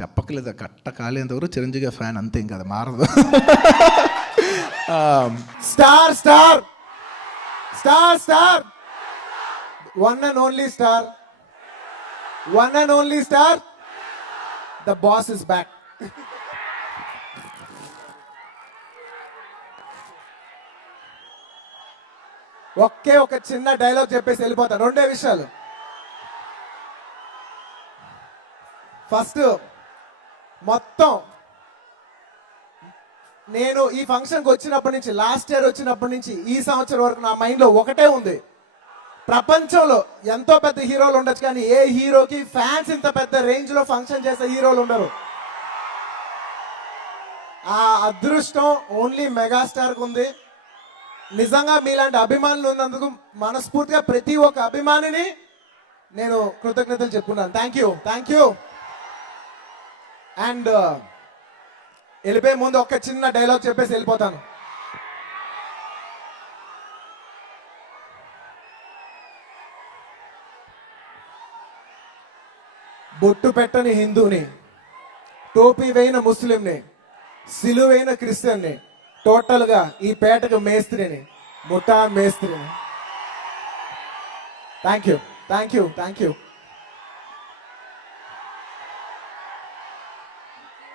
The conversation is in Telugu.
చెప్పకలేదు, కట్ట కాలేంతవరకు చిరంజీవి ఫ్యాన్ అంతే, ఇంకా అది మారదు. Star star star star one and only star, one and only star, the boss is back. ఒకే ఒక చిన్న డైలాగ్ చెప్పేసి వెళ్ళిపోతాను. రెండే విషయాలు. ఫస్ట్, మొత్తం నేను ఈ ఫంక్షన్కి వచ్చినప్పటి నుంచి, లాస్ట్ ఇయర్ వచ్చినప్పటి నుంచి ఈ సంవత్సరం వరకు నా మైండ్లో ఒకటే ఉంది. ప్రపంచంలో ఎంతో పెద్ద హీరోలు ఉండొచ్చు, కానీ ఏ హీరోకి ఫ్యాన్స్ ఇంత పెద్ద రేంజ్లో ఫంక్షన్ చేసే హీరోలు ఉండరు. ఆ అదృష్టం ఓన్లీ మెగాస్టార్కి ఉంది. నిజంగా మీలాంటి అభిమానులు ఉన్నందుకు మనస్ఫూర్తిగా ప్రతి ఒక్క అభిమానిని నేను కృతజ్ఞతలు చెప్పుకున్నాను. Thank you, thank you. And వెళ్ళిపోయే ముందు ఒక చిన్న డైలాగ్ చెప్పేసి వెళ్ళిపోతాను. బొట్టు పెట్టని హిందూని, టోపీ వేయిన ముస్లింని, సిలువైన క్రిస్టియన్ని, టోటల్గా ఈ పేటకు మేస్త్రిని, ముఠా మేస్త్రిని. Thank you, thank you, thank you.